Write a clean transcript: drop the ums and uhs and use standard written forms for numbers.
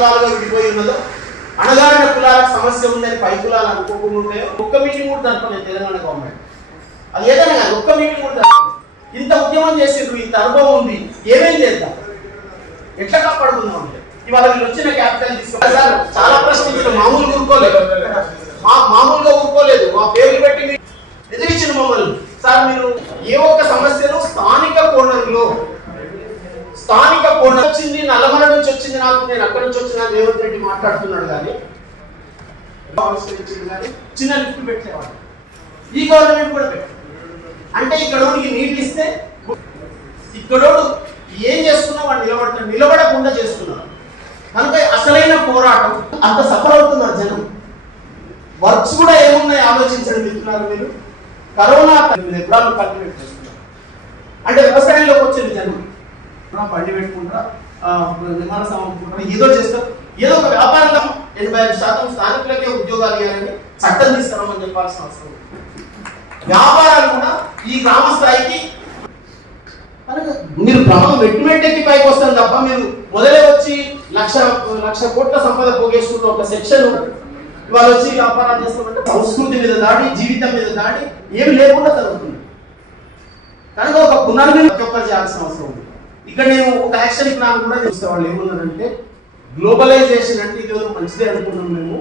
కులాలుగా విడిపోయి ఉన్నదో, అణగారిన కులాలకు సమస్య ఉందని పై కులాలు అనుకోకుండా ఉంటాయో, ఒక్క మీటింగ్ కూడా జరపలేదు తెలంగాణ గవర్నమెంట్. అది ఏదైనా కాదు, ఒక్క మీటింగ్ కూడా జరపలేదు. ఇంత ఉద్యమం చేసిండ్రు, ఇంత అనుభవం ఉంది, ఏమేం చేద్దాం, ఎట్లా కాపాడుకుందాం అంటే ఇవాళ వీళ్ళు వచ్చిన క్యాపిటల్ తీసుకున్నారు. సార్ చాలా ప్రశ్నించిన, మామూలుగా ఊరుకోలేదు, మా పేర్లు పెట్టి ఎదిరించిన మమ్మల్ని. సార్ మీరు ఏ ఒక్క సమస్యను స్థానిక కోణంలో వచ్చింది, నల్లమల నుంచి వచ్చింది, నాకు నేను అక్కడి నుంచి వచ్చిన రేవంత్ రెడ్డి మాట్లాడుతున్నాడు కానీ చిన్న లిఫ్ట్ పెట్టేవాడు. ఈ గవర్నమెంట్ కూడా పెట్టారు. అంటే ఇక్కడోడికి నీళ్ళు ఇస్తే ఇక్కడోడు ఏం చేస్తున్నా వాడు నిలబడకుండా చేస్తున్నారు. కనుక అసలైన పోరాటం అంత సఫర్ అవుతున్నారు జనం. వర్క్స్ కూడా ఏమున్నాయి ఆలోచించండి మిత్రులారు. మీరు కరోనా ఎప్పుడు కల్టివేట్ చేస్తున్నారు అంటే వ్యవసాయంలోకి వచ్చింది జనం పండి పెట్టుకుంటారా, నిర్మాణ సమకూరుకుంటారా, ఏదో చేస్తారు. ఏదో ఒక వ్యాపారంగా 85% స్థానికులకే ఉద్యోగాలు ఇవ్వాలని చట్టం తీసుకురామని చెప్పాల్సిన అవసరం. వ్యాపారాలు కూడా ఈ గ్రామ స్థాయికి మీరు క్రమం వెట్టుమెట్టెక్కి పైకి వస్తుంది తప్ప మీరు మొదలే వచ్చి లక్ష కోట్ల సంపద పోగేసుకుంటూ ఒక సెక్షన్ ఇవాళ వచ్చి వ్యాపారాలు చేస్తామంటే సంస్కృతి మీద దాడి, జీవితం మీద దాడి ఏమి లేకుండా జరుగుతుంది. కనుక ఒక పునర్ని ఒక్కొక్కరు చేయాల్సిన అవసరం ఉంది. ఇక్కడ నేను ఒక యాక్షన్ ప్లాన్ కూడా చూస్తే వాళ్ళు ఏమన్నారంటే, గ్లోబలైజేషన్ అంటే ఇది మంచిదే అనుకున్నాం మేము,